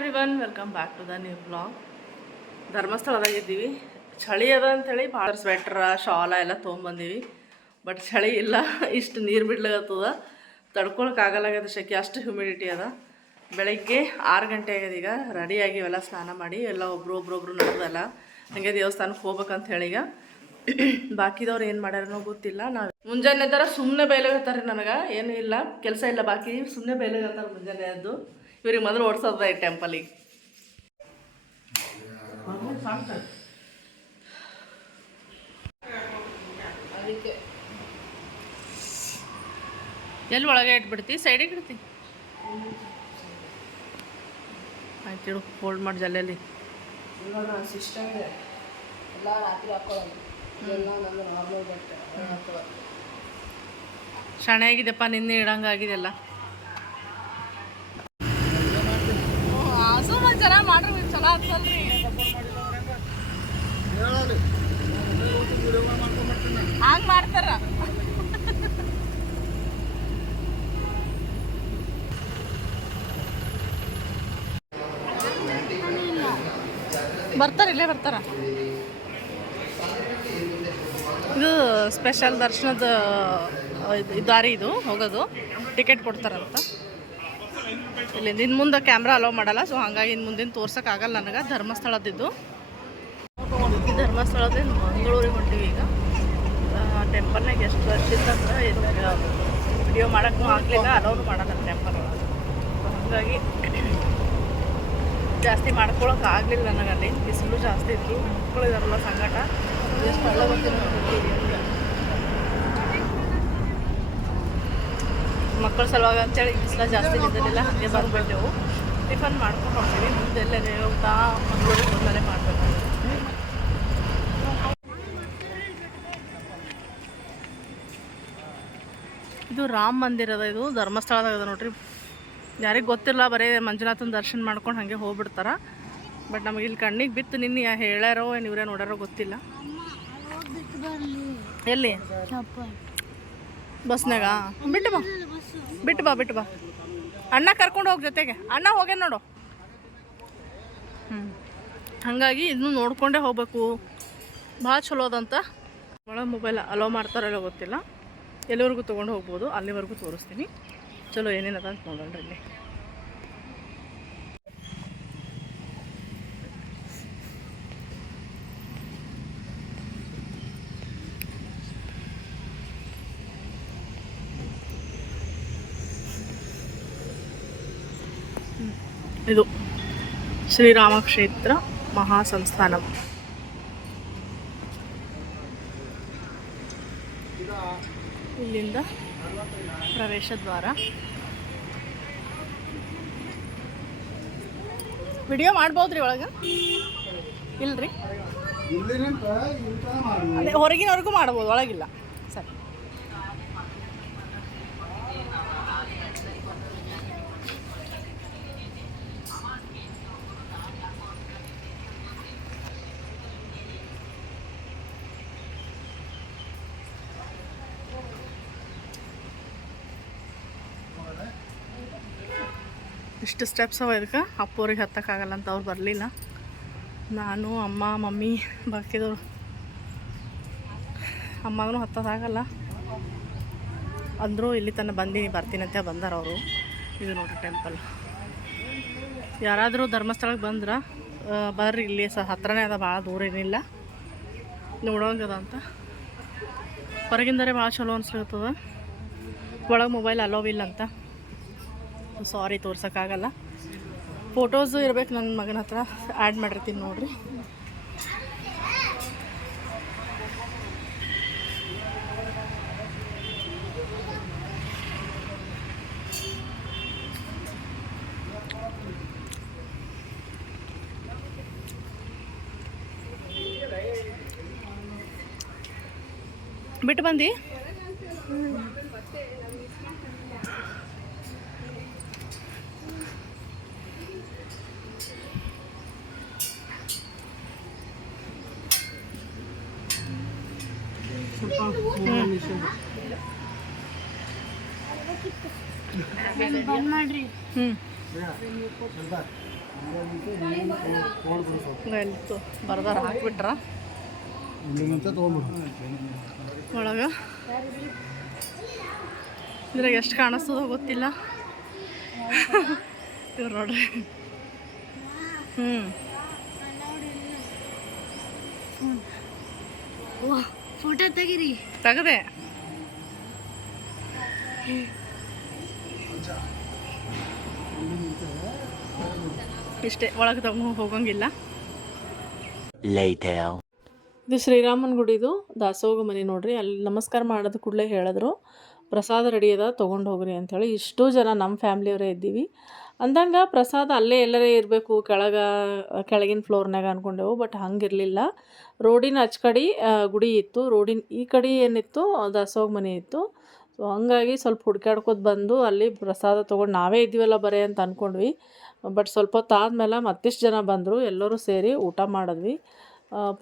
Every one welcome back to the new blog ಧರ್ಮಸ್ಥಳದಾಗ ಇದ್ದೀವಿ ಚಳಿ ಅದ ಅಂಥೇಳಿ ಭಾಳ ಸ್ವೆಟ್ರ ಶಾಲ ಎಲ್ಲ ತೊಗೊಂಬಂದೀವಿ ಬಟ್ ಚಳಿ ಇಲ್ಲ, ಇಷ್ಟು ನೀರು ಬಿಡ್ಲಾಗತ್ತದ ತಡ್ಕೊಳಕ್ಕಾಗಲ್ಲಾಗ್ಯದ ಶಕೆ, ಅಷ್ಟು ಹ್ಯುಮಿಡಿಟಿ ಅದ. ಬೆಳಗ್ಗೆ ಆರು ಗಂಟೆ ಆಗ್ಯದ ಈಗ. ರೆಡಿಯಾಗಿ ಇವೆಲ್ಲ ಸ್ನಾನ ಮಾಡಿ, ಎಲ್ಲ ಒಬ್ರು ಒಬ್ರೊಬ್ರು ಒಬ್ರು ನಡೆದಲ್ಲ. ಹಾಗೆ ದೇವಸ್ಥಾನಕ್ಕೆ ಹೋಗ್ಬೇಕಂತ ಈಗ. ಬಾಕಿದವ್ರು ಏನು ಮಾಡ್ಯಾರನೋ ಗೊತ್ತಿಲ್ಲ. ನಾವು ಮುಂಜಾನೆ ಥರ ಸುಮ್ಮನೆ ಬೈಲಾಗತ್ತಾರೆ ನನಗೆ. ಏನೂ ಇಲ್ಲ. ಕೆಲಸ ಇಲ್ಲ, ಬಾಕಿ ಸುಮ್ಮನೆ ಬೈಲಾಗತ್ತಾರೆ ಮುಂಜಾನೆ ಎದ್ದು. ಇವ್ರಿಗೆ ಮೊದಲು ಓಡಿಸೋದ ಈ ಟೆಂಪಲಿಗೆ ಅದಕ್ಕೆ. ಎಲ್ಲಿ ಒಳಗೆ ಇಟ್ಬಿಡ್ತಿ? ಸೈಡಿಗೆ ಇಡ್ತಿ? ಆಯ್ತು ಇಡು ಹೋಲ್ಡ್ ಮಾಡಿ ಜಲ್ಲೆಯಲ್ಲಿ ಸಿಸ್ಟಮ್ ಎಲ್ಲ ರಾತ್ರಿ ಹಾಕೊಳ್ಳೋದು. ಎಲ್ಲ ನಮ್ಮ ನಾರ್ಮಲ್ ಬಟ್ಟೆ ಹಾಕೊಳ್ಳೋದು. ಶಾಣೆ ಆಗಿದೆಪ್ಪ ನಿನ್ನೆ ಇಡಂಗಾಗಿದೆಲ್ಲ ಸುಮ್ಮನೆ ಚೆನ್ನಾಗಿ ಮಾಡ್ರಿ ಚಲೋ ಆಗ್ತಲ್ರಿ ಹಂಗೆ ಮಾಡ್ತಾರ ಬರ್ತಾರ, ಇಲ್ಲೇ ಬರ್ತಾರ. ಇದು ಸ್ಪೆಷಲ್ ದರ್ಶನದ ದಾರಿ ಇದು, ಹೋಗೋದು. ಟಿಕೆಟ್ ಕೊಡ್ತಾರಂತ. ಇಲ್ಲಿಂದ ಇನ್ನು ಮುಂದೆ ಕ್ಯಾಮ್ರಾ ಅಲೋ ಮಾಡಲ್ಲ ಸೊ ಹಾಗಾಗಿ ಇನ್ನು ಮುಂದಿನ ತೋರ್ಸೋಕ್ಕಾಗಲ್ಲ ನನಗೆ. ಧರ್ಮಸ್ಥಳದಿದ್ದು. ಧರ್ಮಸ್ಥಳದ ಧರ್ಮಸ್ಥಳದಿಂದ ಮಂಗಳೂರಿಗೆ ಹೊಂಟಿವಿ ಈಗ. ಟೆಂಪಲ್ನಾಗ ಎಷ್ಟು ಇತ್ತಂದ್ರೆ ವಿಡಿಯೋ ಮಾಡೋಕ್ಕೂ ಆಗಲಿಲ್ಲ ಅಲೋನು ಮಾಡಲ್ಲ ಟೆಂಪಲ್ ಹಾಗಾಗಿ ಜಾಸ್ತಿ ಮಾಡ್ಕೊಳಕ್ಕೆ ಆಗಲಿಲ್ಲ ನನಗಲ್ಲಿ. ಬಿಸಿಲು ಜಾಸ್ತಿ ಇತ್ತು. ಮಕ್ಕಳಿದಾರಲ್ಲ ಸಂಗಟ ಎಷ್ಟು ಗೊತ್ತಿಲ್ಲ ಮಕ್ಕಳ ಸಲುವಾಗಿ ಅಂತೇಳಿ ಬಿಸಿಲ ಜಾಸ್ತಿ ಇದ್ದಿರಲಿಲ್ಲ ಹಾಗೆ ಬಂದ್ಬಿಟ್ಟೆವು. ಟಿಫನ್ ಮಾಡ್ಕೊಂಡು ಹೋಗ್ತೀವಿ. ಮುಂದೆ ಎಲ್ಲೇ ಹೋಗ್ತಾ ಮಂಗಳೂರಿಗೆ ಬಂದಲೇ ಮಾಡಬೇಕು. ಇದು ರಾಮ ಮಂದಿರ ಅದ ಇದು ಧರ್ಮಸ್ಥಳದಾಗ ನೋಡ್ರಿ. ಯಾರಿಗೆ ಗೊತ್ತಿಲ್ಲ, ಬರೀ ಮಂಜುನಾಥನ ದರ್ಶನ ಮಾಡ್ಕೊಂಡು ಹಾಗೆ ಹೋಗ್ಬಿಡ್ತಾರ. ಬಟ್ ನಮಗೆ ಇಲ್ಲಿ ಕಣ್ಣಿಗೆ ಬಿತ್ತು ನಿನ್ನೆ ಹೇಳ್ಯಾರೋ ಏನು ಇವರೇ ನೋಡ್ಯಾರೋ ಗೊತ್ತಿಲ್ಲ. ಎಲ್ಲಿ? ಬಸ್ನಾಗ ಬಿಟ್ಟು ಬಾ. ಬಿಟ್ಟು ಬಾ ಬಿಟ್ಟು ಬಾ. ಅಣ್ಣ ಕರ್ಕೊಂಡು ಹೋಗಿ ಜೊತೆಗೆ. ಅಣ್ಣ ಹೋಗ್ಯ ನೋಡು. ಹ್ಞೂ ಹಾಗಾಗಿ ಇದನ್ನು ನೋಡ್ಕೊಂಡೇ ಹೋಗ್ಬೇಕು. ಭಾಳ ಚಲೋ ಅದಂತ. ಒಳ ಮೊಬೈಲ್ ಅಲೋ ಮಾಡ್ತಾರಲ್ಲ ಗೊತ್ತಿಲ್ಲ. ಎಲ್ಲಿವರೆಗೂ ತೊಗೊಂಡು ಹೋಗ್ಬೋದು, ಅಲ್ಲಿವರೆಗೂ ತೋರಿಸ್ತೀನಿ. ಚಲೋ ಏನೇನದ ಅಂತ ನೋಡೋಣ ಇಲ್ಲಿ ಇದು ಶ್ರೀರಾಮ ಕ್ಷೇತ್ರ ಮಹಾಸಂಸ್ಥಾನಂ ಇಲ್ಲಿಂದ ಪ್ರವೇಶ ದ್ವಾರ. ವಿಡಿಯೋ ಮಾಡ್ಬೋದ್ರಿ ಒಳಗೆ? ಇಲ್ರಿ? ಅದೇ ಹೊರಗಿನವರೆಗೂ ಮಾಡ್ಬೋದು ಒಳಗಿಲ್ಲ ಸರಿ ಇಷ್ಟು ಸ್ಟೆಪ್ಸ್ ಅವ ಇದಕ್ಕೆ. ಅಪ್ಪೋರಿಗೆ ಹತ್ತಕ್ಕಾಗಲ್ಲ ಅಂತ ಅವ್ರು ಬರಲಿಲ್ಲ. ನಾನು, ಅಮ್ಮ, ಮಮ್ಮಿ, ಬಾಕಿದವರು. ಅಮ್ಮಗೂ ಹತ್ತೋದಾಗಲ್ಲ ಅಂದರೂ ಇಲ್ಲಿ ತನಕ ಬಂದೀನಿ ಬರ್ತೀನಂತೆ ಬಂದಾರ ಅವರು. ಇದು ನೋಡ್ರಿ ಟೆಂಪಲ್ ಯಾರಾದರೂ ಧರ್ಮಸ್ಥಳಕ್ಕೆ ಬಂದ್ರೆ ಬರ್ರಿ, ಇಲ್ಲಿ ಸ ಹತ್ರನೇ ಅದ, ಭಾಳ ದೂರ ಏನಿಲ್ಲ. ನೋಡೋಂಗದ ಅಂತ. ಹೊರಗಿಂದರೆ ಭಾಳ ಚಲೋ ಅನ್ಸ್ಲಿರ್ತದ ಒಳಗೆ ಮೊಬೈಲ್ ಅಲೋವಿಲ್ಲ ಅಂತ. ಸಾರಿ ತೋರ್ಸೋಕ್ಕಾಗಲ್ಲ. ಫೋಟೋಸು ಇರ್ಬೇಕು ನನ್ನ ಮಗನ ಹತ್ರ. ಆ್ಯಡ್ ಮಾಡಿರ್ತೀನಿ ನೋಡಿರಿ. ಬಿಟ್ಟು ಬಂದು? ಹ್ಞೂ ಬರ್ದಾರ ಹಾಕ್ಬಿಟ್ರ. ಒಳಗೆ. ಇದ್ರಾಗ ಎಷ್ಟು ಕಾಣಿಸ್ತದೋ ಗೊತ್ತಿಲ್ಲ. ಇವ್ರು ನೋಡ್ರಿ. ಹ್ಞೂ ಫೋಟೋ ತೆಗೀರಿ. ತೆಗದೆ. ಇಷ್ಟೇ ಒಳಗೆ ತಗೊಂಡು ಹೋಗಂಗಿಲ್ಲ. ಇದು ಶ್ರೀರಾಮನ ಗುಡಿದು ದಾಸೋಗ ಮನೆ ನೋಡ್ರಿ. ಅಲ್ಲಿ ನಮಸ್ಕಾರ ಮಾಡೋದು ಕೂಡಲೇ ಹೇಳಿದ್ರು. ಪ್ರಸಾದ ರೆಡಿ ಅದ ತೊಗೊಂಡು ಹೋಗ್ರಿ ಅಂಥೇಳಿ ಇಷ್ಟು ಜನ ನಮ್ಮ ಫ್ಯಾಮ್ಲಿಯವರೇ ಇದ್ದೀವಿ. ಅಂದಂಗೆ ಪ್ರಸಾದ ಅಲ್ಲೇ ಎಲ್ಲರೇ ಇರಬೇಕು. ಕೆಳಗ ಕೆಳಗಿನ ಫ್ಲೋರ್ನಾಗ ಅಂದ್ಕೊಂಡೆವು ಬಟ್ ಹಂಗಿರಲಿಲ್ಲ. ರೋಡಿನ ಆಚ ಕಡೆ ಗುಡಿ ಇತ್ತು. ರೋಡಿನ ಈ ಕಡೆ ಏನಿತ್ತು ದಾಸೋಗ ಮನೆ ಇತ್ತು. ಸೊ ಹಂಗಾಗಿ ಸ್ವಲ್ಪ ಹುಡ್ಕಾಡ್ಕೊತ ಬಂದು ಅಲ್ಲಿ ಪ್ರಸಾದ ತೊಗೊಂಡು ನಾವೇ ಇದ್ದೀವಲ್ಲ ಬರೇ ಅಂತ ಅಂದ್ಕೊಂಡ್ವಿ ಬಟ್ ಸ್ವಲ್ಪ ಹೊತ್ತು ಆದಮೇಲೆ ಮತ್ತಿಷ್ಟು ಜನ ಬಂದರು, ಎಲ್ಲರೂ ಸೇರಿ ಊಟ ಮಾಡಿದ್ವಿ.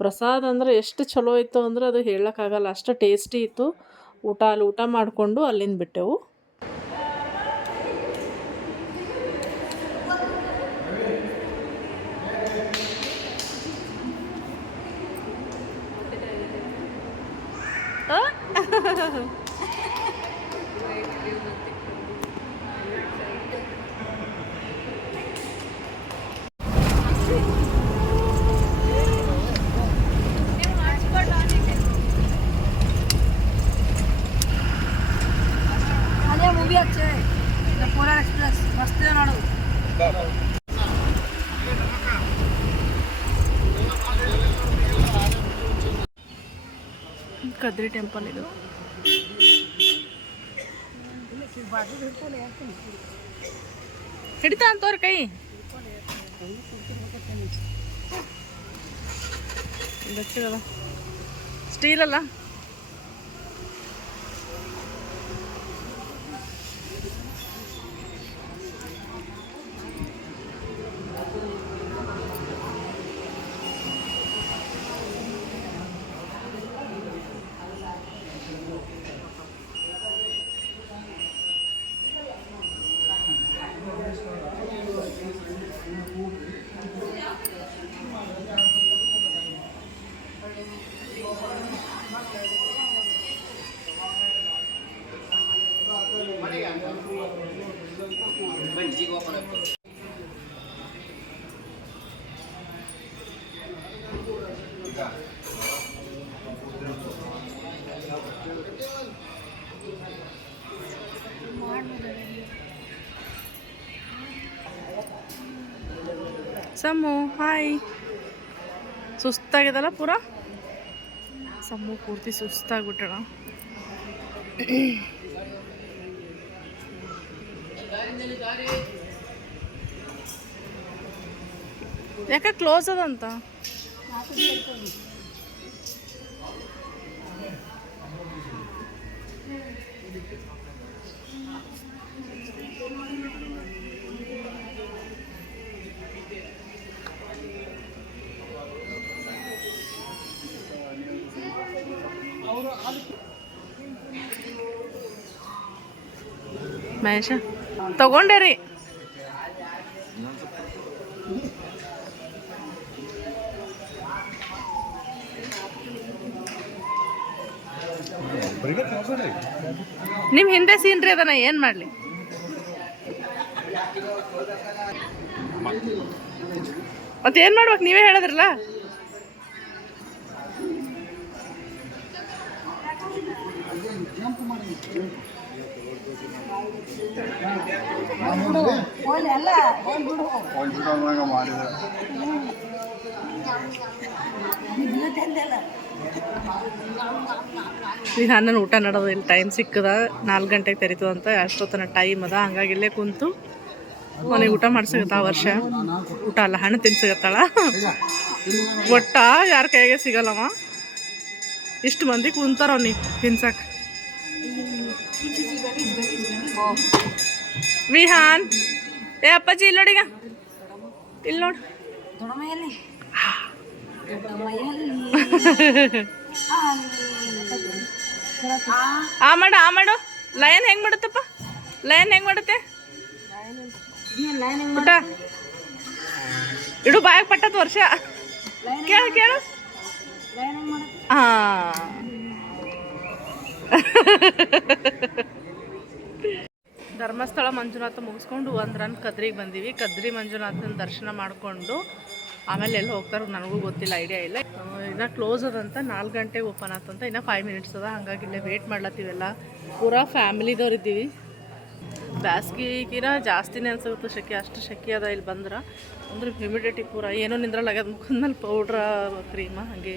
ಪ್ರಸಾದ ಅಂದ್ರೆ ಎಷ್ಟು ಚಲೋ ಇತ್ತು ಅಂದ್ರೆ ಅದು ಹೇಳೋಕ್ಕಾಗಲ್ಲ, ಅಷ್ಟು ಟೇಸ್ಟಿ ಇತ್ತು. ಊಟ, ಅಲ್ಲಿ ಊಟ ಮಾಡಿಕೊಂಡು ಅಲ್ಲಿಂದ ಬಿಟ್ಟೆವು ಅದೇ ಮೂವಿ ಹಚ್ಚೆ ಪೋಲಾರ್ ಎಕ್ಸ್ಪ್ರೆಸ್ ಮಸ್ತ್ ಇದೆ ನೋಡು ಕದ್ರಿ ಟೆಂಪಲ್ ಇದು. ಹಿಡಿತಾ ಅಂತವ್ರ ಕೈ. ಸ್ಟೀಲ್ ಅಲ್ಲ ಸಮ್ಮು ಹಾಯ್ ಸುಸ್ತಾಗಿದಲ್ಲ ಪೂರ? ಸಮ್ಮು ಪೂರ್ತಿ ಸುಸ್ತಾಗ್ಬಿಟ್ಟಣ ಯಾಕೆ ಕ್ಲೋಸ್ ಅದಂತ? ಮಹೇಶ? ತಗೊಂಡೆ ರೀ ನಿಮ್ಮ ಹಿಂದೆ ಸೀನ್ರಿ ಅದನ್ನ ಏನು ಮಾಡಲಿ? ಮತ್ತೆ ಏನು ಮಾಡ್ಬೇಕು ನೀವೇ ಹೇಳಿದ್ರಲ್ಲ? ಈಗ ನನ್ನ ಊಟ ನಡೋದು ಇಲ್ಲಿ ಟೈಮ್ ಸಿಕ್ಕದ. ನಾಲ್ಕು ಗಂಟೆಗೆ ತೆರಿತದಂತ ಅಷ್ಟೊತ್ತನ ಟೈಮ್ ಅದ. ಹಂಗಾಗಿ ಇಲ್ಲೇ ಕುಂತು ಮನೆಗೆ ಊಟ ಮಾಡ್ಸಿಗತ್ತ ಆ ವರ್ಷ. ಊಟ ಅಲ್ಲ, ಹಣ್ಣು ತಿನ್ಸಕತ್ತಾಳ ಒಟ್ಟ ಯಾರ ಕೈಗೆ ಸಿಗಲ್ಲವ? ಇಷ್ಟು ಮಂದಿ ಕುಂತಾರ ಅವ್ನಿಗೆ ತಿನ್ಸಕ್. ವಿಹಾನ್. ಏ ಅಪ್ಪಾಜಿ ಇಲ್ಲಿ ನೋಡೀಗ ಇಲ್ಲಿ ನೋಡು. ಆ ಮಾಡು ಆ ಮಾಡು. ಲಯನ್ ಹೆಂಗ್ ಮಾಡುತ್ತಪ್ಪ? ಲಯನ್ ಹೆಂಗ್ ಮಾಡುತ್ತೆ? ಊಟ ಇಡು ಬಾಯಾಗ ಪಟ್ಟದ ವರ್ಷ. ಕೇಳು ಕೇಳು. ಹಾ ಧರ್ಮಸ್ಥಳ ಮಂಜುನಾಥ ಮುಗಿಸ್ಕೊಂಡು ಒಂದು ರನ್ ಕದ್ರಿಗೆ ಬಂದೀವಿ. ಕದ್ರಿ ಮಂಜುನಾಥನ ದರ್ಶನ ಮಾಡಿಕೊಂಡು ಆಮೇಲೆ ಎಲ್ಲಿ ಹೋಗ್ತಾರೋ ನನಗೂ ಗೊತ್ತಿಲ್ಲ, ಐಡಿಯಾ ಇಲ್ಲ. ಇನ್ನು ಕ್ಲೋಸ್ ಅದಂತ ನಾಲ್ಕು ಗಂಟೆಗೆ ಓಪನ್ ಆತಂತ ಇನ್ನು ಫೈವ್ ಮಿನಿಟ್ಸ್ ಅದ. ಹಾಗಾಗಿ ಇಲ್ಲೇ ವೇಟ್ ಮಾಡ್ಲತ್ತೀವೆಲ್ಲ ಪೂರಾ ಫ್ಯಾಮಿಲಿದವ್ರು ಇದ್ದೀವಿ. ಬ್ಯಾಸ್ಗಿಗಿನ ಜಾಸ್ತಿನೇ ಅನ್ಸುತ್ತೆ ಶೆಕೆ. ಅಷ್ಟು ಶೆಕೆ ಅದ ಇಲ್ಲಿ ಬಂದ್ರೆ. ಅಂದ್ರೆ ಹ್ಯುಮಿಡಿಟಿ ಪೂರ. ಏನೋ ನಿಂದ್ರಲ್ಲ ಆಗ್ಯದ ಮುಖದ ಮೇಲೆ ಪೌಡ್ರ ಕ್ರೀಮ ಹಾಗೆ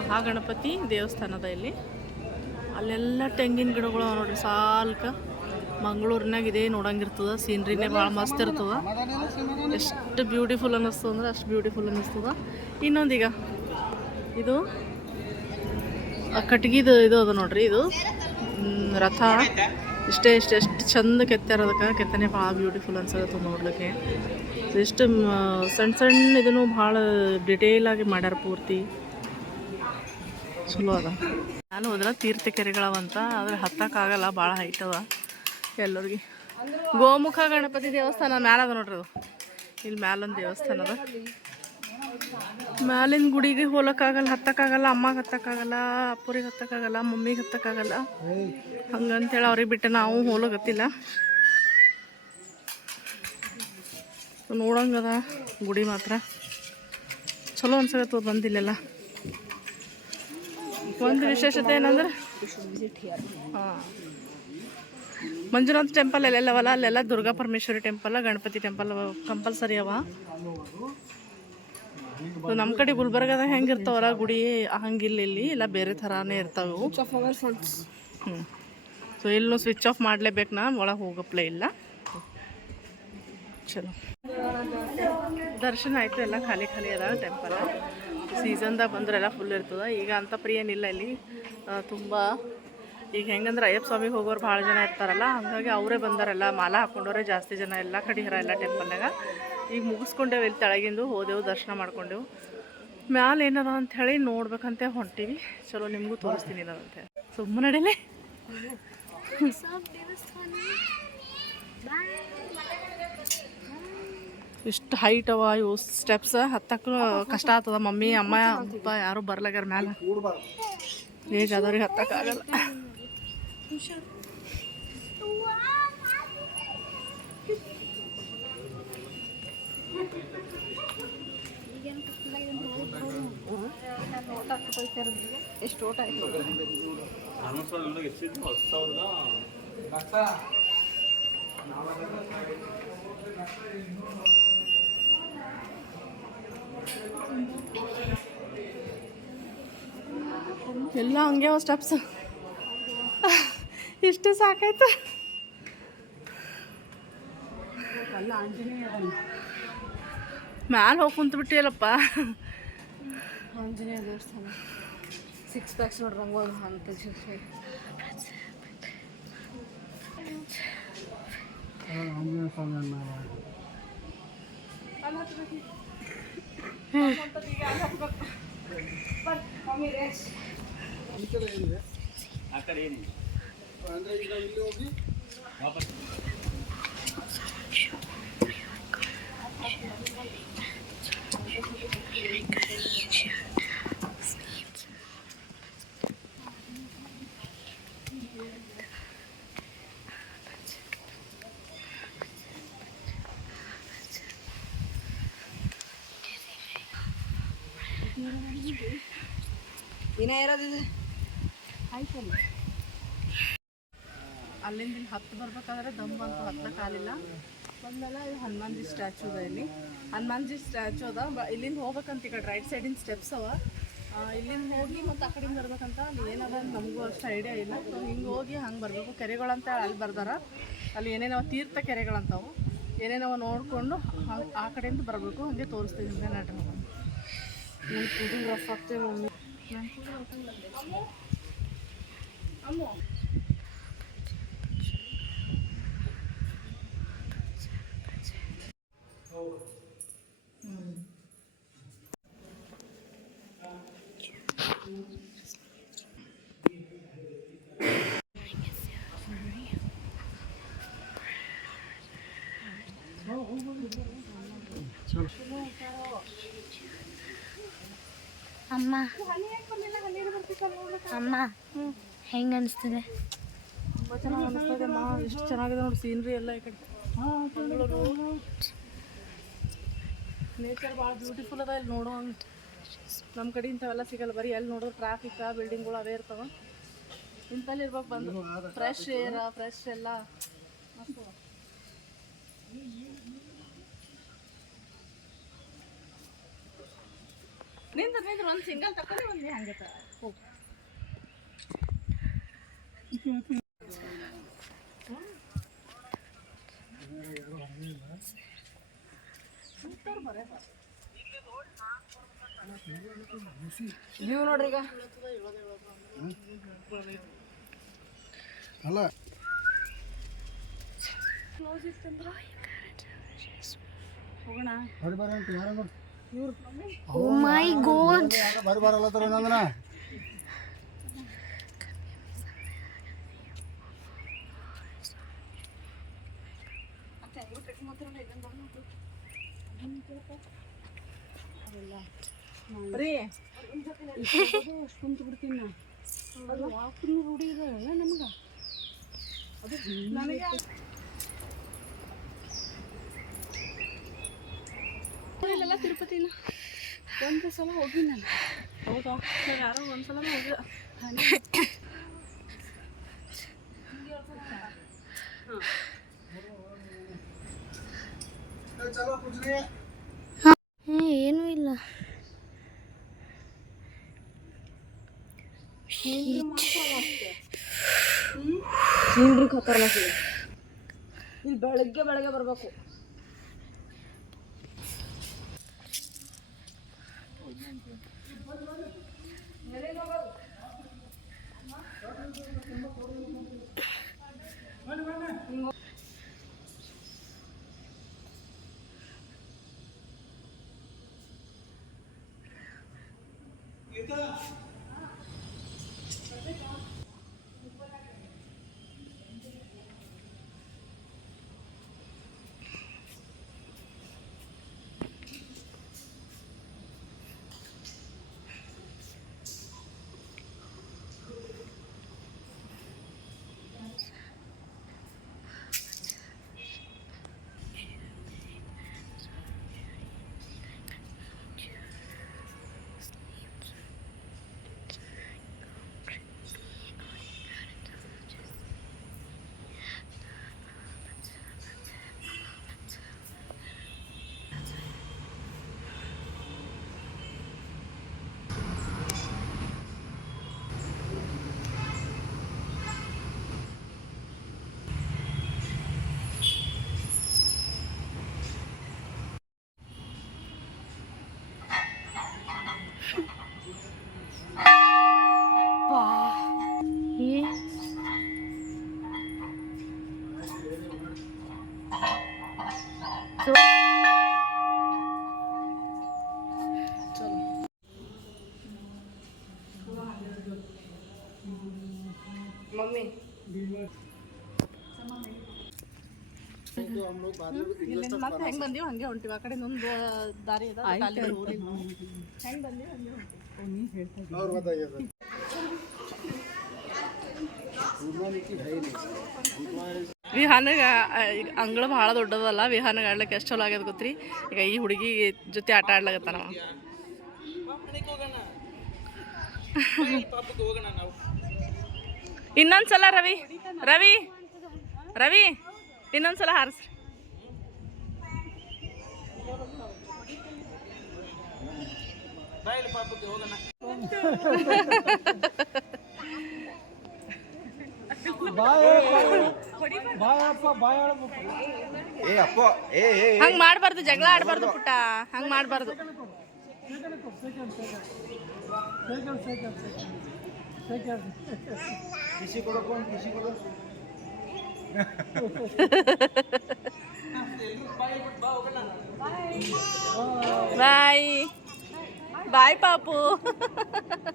ಮಹಾಗಣಪತಿ ದೇವಸ್ಥಾನದ ಇಲ್ಲಿ. ಅಲ್ಲೆಲ್ಲ ತೆಂಗಿನ ಗಿಡಗಳು ನೋಡ್ರಿ, ಸಾಲ್ಕ ಮಂಗಳೂರಿನಾಗ ಇದೇ ನೋಡಂಗಿರ್ತದ ಸೀನ್ರಿನೇ ಭಾಳ ಮಸ್ತ್ ಇರ್ತದ. ಎಷ್ಟು ಬ್ಯೂಟಿಫುಲ್ ಅನ್ನಿಸ್ತದ ಅಂದ್ರೆ ಅಷ್ಟು ಬ್ಯೂಟಿಫುಲ್ ಅನ್ನಿಸ್ತದ. ಇನ್ನೊಂದೀಗ, ಇದು ಕಟ್ಗಿದು ಇದು ಅದ ನೋಡ್ರಿ ಇದು. ರಥ. ಇಷ್ಟೇ, ಇಷ್ಟು, ಎಷ್ಟು ಚಂದ ಕೆತ್ತಾರದಕ್ಕೆ ಕೆತ್ತನೆ ಭಾಳ ಬ್ಯೂಟಿಫುಲ್ ಅನ್ಸತ್ತೆ ನೋಡ್ಲಿಕ್ಕೆ. ಎಷ್ಟು ಸಣ್ಣ ಸಣ್ಣ ಇದನ್ನು ಭಾಳ ಡಿಟೇಲ್ ಆಗಿ ಮಾಡ್ಯಾರ ಪೂರ್ತಿ. ಚಲೋ ಅದ. ನಾನು ಹೋದ್ರೆ ತೀರ್ಥ ಕೆರೆಗಳವಂತ ಆದ್ರೆ ಹತ್ತಕ್ಕಾಗಲ್ಲ, ಭಾಳ ಹೈಟ್ ಅದ. ಎಲ್ಲರಿಗೆ. ಗೋಮುಖ ಗಣಪತಿ ದೇವಸ್ಥಾನ ಮ್ಯಾಲ ಅದ ನೋಡ್ರಿ ಅದು. ಇಲ್ಲಿ ಮ್ಯಾಲೊಂದು ದೇವಸ್ಥಾನ ಅದ. ಮ್ಯಾಲಿನ ಗುಡಿಗೆ ಹೋಲಕ್ಕಾಗಲ್ಲ, ಹತ್ತಕ್ಕಾಗಲ್ಲ, ಅಮ್ಮಗೆ ಹತ್ತಕ್ಕಾಗಲ್ಲ, ಅಪ್ಪರಿಗೆ ಹತ್ತಕ್ಕಾಗಲ್ಲ, ಮಮ್ಮಿಗೆ ಹತ್ತಕ್ಕಾಗಲ್ಲ. ಹಂಗಂತೇಳಿ ಅವ್ರಿಗೆ ಬಿಟ್ಟು ನಾವು ಹೋಲಗತ್ತಿಲ್ಲ. ನೋಡಂಗದ ಗುಡಿ ಮಾತ್ರ. ಚಲೋ ಅನ್ಸಕತ್ತದ ಬಂದಿಲ್ಲೆಲ್ಲ. ಒಂದು ವಿಶೇಷತೆ ಏನಂದ್ರೆ ಹಾಂ. ಮಂಜುನಾಥ್ ಟೆಂಪಲ್ ಅಲ್ಲೆಲ್ಲವಲ್ಲ ಅಲ್ಲೆಲ್ಲ Durga Parameshwari temple Ganapati temple compulsory ಅವ. ನಮ್ಮ ಕಡೆ ಗುಲ್ಬರ್ಗದಾಗ ಹೆಂಗಿರ್ತಾವಲ್ಲ ಗುಡಿ ಹಂಗಿಲ್ಲ ಇಲ್ಲಿ. ಎಲ್ಲ ಬೇರೆ ಥರಾನೇ ಇರ್ತಾವೆ ಹ್ಞೂ ಸೊ ಇಲ್ಲೂ ಸ್ವಿಚ್ ಆಫ್ ಮಾಡಲೇಬೇಕು ನಾನು ಒಳಗೆ ಹೋಗಪ್ಲೇ ಇಲ್ಲ. ಚಲೋ. ದರ್ಶನ ಆಯಿತು. ಎಲ್ಲ ಖಾಲಿ ಖಾಲಿ ಅದ ಟೆಂಪಲ್ ಸೀಸನ್ದಾಗ ಬಂದ್ರೆ ಎಲ್ಲ ಫುಲ್ ಇರ್ತದೆ. ಈಗ ಅಂತ ಪ್ರಿಯ ಏನಿಲ್ಲ ಇಲ್ಲಿ. ತುಂಬ ಈಗ ಹೆಂಗಂದ್ರೆ ಅಯ್ಯಪ್ಪ ಸ್ವಾಮಿಗೆ ಹೋಗೋರು ಭಾಳ ಜನ ಇರ್ತಾರಲ್ಲ, ಹಂಗಾಗಿ ಅವರೇ ಬಂದಾರಲ್ಲ, ಮಾಲ ಹಾಕೊಂಡವ್ರೆ ಜಾಸ್ತಿ ಜನ ಎಲ್ಲ, ಕಡಿಹರ ಎಲ್ಲ ಟೆಂಪಲ್ನಾಗ ಈಗ ಮುಗಿಸ್ಕೊಂಡೇವು ಇಲ್ಲಿ ತೆಳಗಿಂದು, ಹೋದೆವು, ದರ್ಶನ ಮಾಡ್ಕೊಂಡೆವು. ಮ್ಯಾಲ ಏನದ ಹೇಳಿ ನೋಡ್ಬೇಕಂತ ಹೊಂಟೀವಿ. ಚಲೋ ನಿಮಗೂ ತೋರಿಸ್ತೀನಿ ಏನದಂತೆ ಸುಮ್ಮನೆ ನಡೀಲಿ. ಇಷ್ಟು ಹೈಟ್ ಅವ, ಇವು ಸ್ಟೆಪ್ಸ್ ಹತ್ತಕ್ಕೂ ಕಷ್ಟ ಆಗ್ತದ ಮಮ್ಮಿ, ಅಮ್ಮ, ಅಪ್ಪ ಯಾರು ಬರ್ಲಾಗ್ಯಾರ ಮ್ಯಾಲ. ಈಗ ಅದವ್ರಿಗೆ ಹತ್ತಕ್ಕಾಗಲ್ಲ ಎಷ್ಟು ಓಟ ಆಯ್ತು ಎಲ್ಲ ಹಂಗೆ ಅವ ಸ್ಟೆಪ್ಸ್ ಇಷ್ಟು ಸಾಕಾಯ್ತು. ಅಲ್ಲ ಆಂಜನೇಯ ಮ್ಯಾಲ ಹೋಗಿ ಕುಂತು ಬಿಟ್ಟಿಯಲ್ಲಪ್ಪ ಆಂಜನೇಯ ದೇವಸ್ಥಾನ ಸಿಕ್ಸ್ ಪ್ಯಾಕ್ಸ್ ನೋಡ್ರಂಗ ಒಂದು ಅಂತ ದಿನ. ಇರೋದಿದೆ ಆಯ್ತಲ್ಲ ಅಲ್ಲಿಂದ ಇಲ್ಲಿ ಹತ್ತು ಬರ್ಬೇಕಾದ್ರೆ ದಮ್ ಬಂತು ಹತ್ತಕ್ಕಾಲಿಲ್ಲ ಬಂದಲ್ಲ ಇದು ಹನುಮಾನ್ಜಿ ಸ್ಟ್ಯಾಚು ಅದ ಇಲ್ಲಿ. ಹನುಮಾನ್ಜಿ ಸ್ಟ್ಯಾಚು ಅದ. ಬ ಇಲ್ಲಿಂದ ಹೋಗ್ಬೇಕಂತ ಈ ಕಡೆ ರೈಟ್ ಸೈಡಿನ ಸ್ಟೆಪ್ಸ್ ಅವ. ಇಲ್ಲಿಂದ ಹೋಗಿ ಮತ್ತು ಆ ಕಡೆಯಿಂದ ಬರ್ಬೇಕಂತ ಅಲ್ಲಿ ಏನದ ನಮಗೂ ಅಷ್ಟು ಐಡಿಯಾ ಇಲ್ಲ. ಸೊ ಹಿಂಗೆ ಹೋಗಿ ಹಂಗೆ ಬರಬೇಕು. ಕೆರೆಗಳಂತ ಅಲ್ಲಿ ಬರ್ದಾರ. ಅಲ್ಲಿ ಏನೇನವ ತೀರ್ಥ ಕೆರೆಗಳಂತವು. ಏನೇನವ ನೋಡಿಕೊಂಡು ಆ ಕಡೆಯಿಂದ ಬರಬೇಕು. ಹಾಗೆ ತೋರಿಸ್ತೀವಿ ಹಿಂದೆ ನಡ್ರಿ ಇದು ರಫ್ ಆಗ್ತೇವೆ 저 ಅಮ್ಮು. ಅಮ್ಮ, ಹೆಂಗೆ ಅನಿಸ್ತಿದೆ? ತುಂಬ ಚೆನ್ನಾಗಿ ಅನಿಸ್ತದೆ ಮಾ ಎಷ್ಟು ಚೆನ್ನಾಗಿದೆ ನೋಡಿ ಸೀನ್ರಿ ಎಲ್ಲ ಈ ಕಡೆ. ನೇಚರ್ ಭಾಳ ಬ್ಯೂಟಿಫುಲ್ ಅದ ಇಲ್ಲಿ ನೋಡೋ ನಮ್ಮ ಕಡೆ ಇಂಥವೆಲ್ಲ ಸಿಗಲ್ಲ. ಬರೀ ಎಲ್ಲಿ ನೋಡಿದ್ರೆ ಟ್ರಾಫಿಕ್ ಬಿಲ್ಡಿಂಗ್ಗಳು ಅವೇ ಇರ್ತಾವ. ಇಂಥಲ್ಲಿ ಇರ್ಬೇಕು ಬಂದು. ಫ್ರೆಶ್ ಏರ್ ಫ್ರೆಶ್ ಎಲ್ಲ. ನಿಂದ್ರ ನಿಂದ್ರ ಒಂದು ಸಿಂಗಲ್ ತಕೊಂಡೆ ಒಂದು ಹೋಗು ನೀವು ನೋಡ್ರಿ ಈಗ. ಅಲ್ಲ. ಹೋಗೋಣ. ಓ ಮೈ ಗೋಡ್ ಬರಿ ಬರಲ್ಲ ತರ ನಂದನ ರೀ ಅದು ತಿರುಪತಿ ಇಲ್ಲ ಒಂದು ಸಲ ಹೋಗಿ ನಾನು. ಹೌದಾ? ಯಾರೋ ಯಾರೋ ಒಂದ್ಸಲ ಹೋಗಿಲ್ಲ ಕುಜ್ರಿ ಏನೂ ಇಲ್ಲ. ಖತರ್ನಾಕ್ ಇಲ್ಲಿ ಬೆಳಗ್ಗೆ ಬೆಳಗ್ಗೆ ಬರಬೇಕು. ಏ ಮತ್ತೆ ಹೆಂಗ್ ಬಂದೀವಿ ಹಂಗೆ ಹೊಂಟಿವಿ. ಆ ಕಡೆ ನೊಂದು ದಾರಿ ಅದ ಹೆಂಗ್. ಬಂದೀವಿ ಹಂಗೆ ಈಗ ಅಂಗಳ ಭಾಳ ದೊಡ್ಡದಲ್ಲ ವಿಹಾನಿಗೆ ಆಡ್ಲಿಕ್ಕೆ ಎಷ್ಟು ಚಲೋ ಆಗ್ಯದ ಗೊತ್ತ್ರಿ? ಈಗ ಈ ಹುಡುಗಿ ಜೊತೆ ಆಟ ಆಡ್ಲಾಗತ್ತ ನಾವು ಇನ್ನೊಂದ್ಸಲ ರವಿ ರವಿ ರವಿ ಇನ್ನೊಂದ್ಸಲ ಹಾರಿಸ್ರಿ ಹಂಗ್ ಜಗಳ ಆಡ್ಬಾರ್ದು ಪುಟ್ಟ. ಹಂಗ್ ಮಾಡಬಾರ್ದು. ಬಾಯ್. ಬಾಯ್ ಪಾಪು